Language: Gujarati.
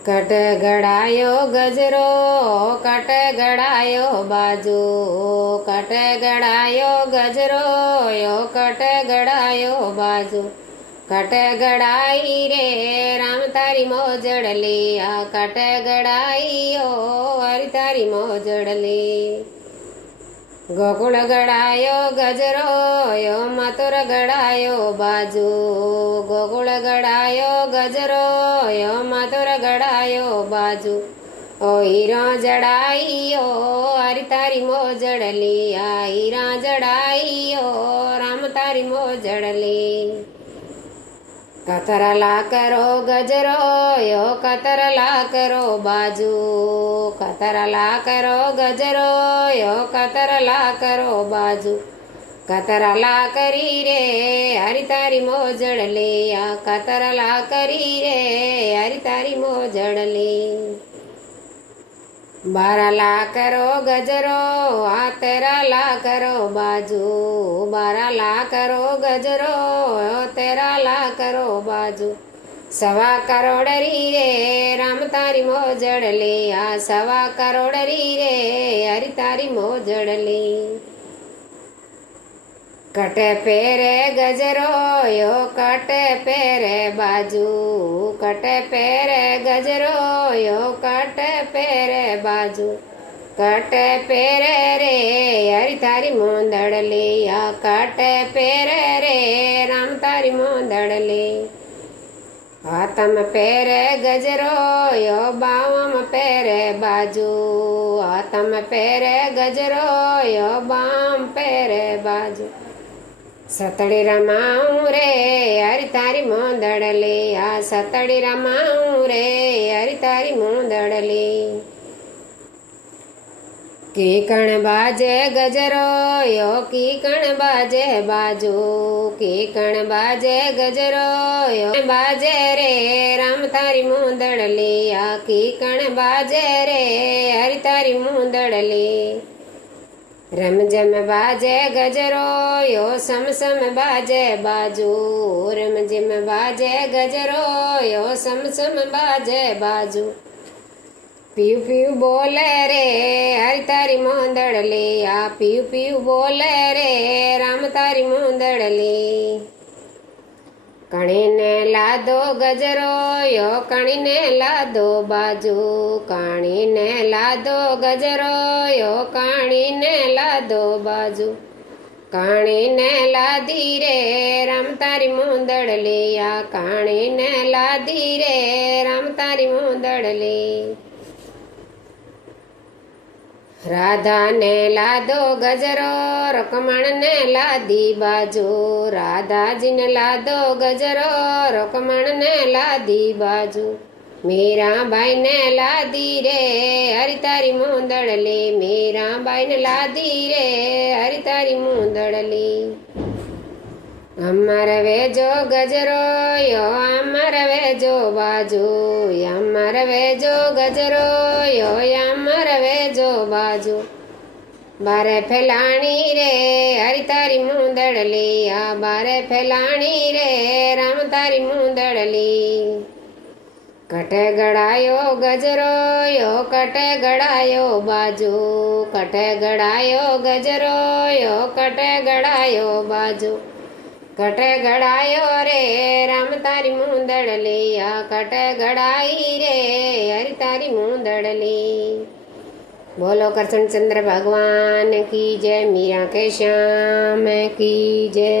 કટ ગળાયો ગજરો કટ ગળાયો બાજુ કટ ગળાયો ગજરો કટ ગળાયો બાજુ કટ ગળાઈ રે રામ તારી મોજડલી આ કટ ગળાઈયો હરી તારી મોજડલી ગોકુળ ગળાયો ગજરો મથુર ગળાયો બાજુ ગોકુળ ગળાયો ગજરો મથુર ગળાયો બાજુ ઓ હીરો જડાઈયો હરી તારી મોજડલી આ હીરા જડાઈયો રામ તારી મોજડલી કતરલા કરો ગજરો કતરલા કરો બાજુ કતરલા કરો ગજરો કતરલા કરો બાજુ કતરલા કરી રે હરી તારી મોજડલી આ કતરલા કરી રે હરી તારી મોજડલી બારલા કરો ગજરો આ તેરલા કરો બાજુ બારલા કરો ગજરો તેરલા કરો બાજુ સવા કરોડ રી રે રામ તારી મોજડલી આ સવા કરોડ રી રે હરી તારી મોજડલી કટે પેરે ગજરો કટે પેરે બાજુ કટે પેરે ગજરો કટે પેરે બાજુ કટે પેરે રે હરી તારી મોંદડલી આ કટે પેરે રે રામ તારી મોંદડલી હાથમ પેરે ગજરો બાવમ પેરે બાજુ હાથમ પેરે ગજરો બામ પેરે બાજુ સતડી રમાઉં રે હરી તારી મોંદડલી આ સતડી રમાઉં રે હરી તારી મોંદડલી કીકણ બાજે ગજરો કીકણ બાજે બાજુ કીકણ બાજે ગજરો બાજે રે રામ તારી મોંદડલી આ કીકણ બાજે રે હરી તારી મોંદડલી રમઝમ બાજે ગજરો સમસમ બાજે બાજુ રમઝમ બાજે ગજરો સમસમ બાજે બાજુ પીયું પીયું બોલે રે હરી તારી મોંદડલી આ પીયું પીયું બોલે રે રામ તારી મોંદડલી કણીને લાદો ગજરો કણીને લાદો બાજુ કણીને લાદો ગજરો કણીને લાદો બાજુ કણીને લાદી રે રામ તારી મોંદડલી આ કણીને લાદી રે રામ તારી મોંદડલી રાધાને લાદો ગજરો રકમણને લાદી બાજુ રાધાજીને લાદો ગજરો રકમણને લાદી બાજુ મીરાબાઈને લાદી રે હરી તારી મોંદડલી મીરાબાઈને લાદી રે હરી તારી મોંદડલી અમર વેજો ગજરો અમર વેજો બાજુ અમર વેજો ગજરો અમર વેજો બાજુ બારે ફેલાણી રે હરી તારી મોંદડલી આ બારે ફેલાણી રે રામ તારી મોંદડલી કટે ગળાયો ગજરો કટે ગળાયો બાજુ કટે ગળાયો ગજરો કટે ગળાયો બાજુ કટે ગળાયો રે રામ તારી મોંદડલી આ કટે ગળાઈ રે હરી તારી મોંદડલી બોલો કરશનચંદ્ર ભગવાન કી જય મીરા કે શ્યામ કી જય।